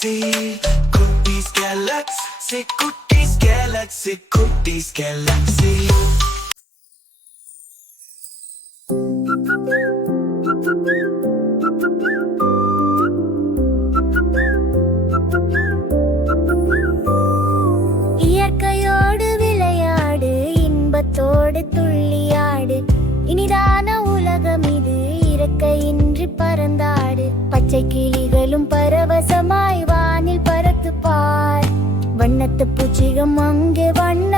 Galaxy, Cooties Galaxy, Cooties Galaxy, Cooties Galaxy. இயற்கையோடு விளையாடு, இன்பத்தோடு துள்ளியாடு, இனிதான உலகம் இது, இறக்கையின்றி பறந்தாடு. பச்சை கிளிகளும் பரவசமாய் வானில் பறத்து பார், வண்ணத்து பூச்சிகம் அங்கே வண்ண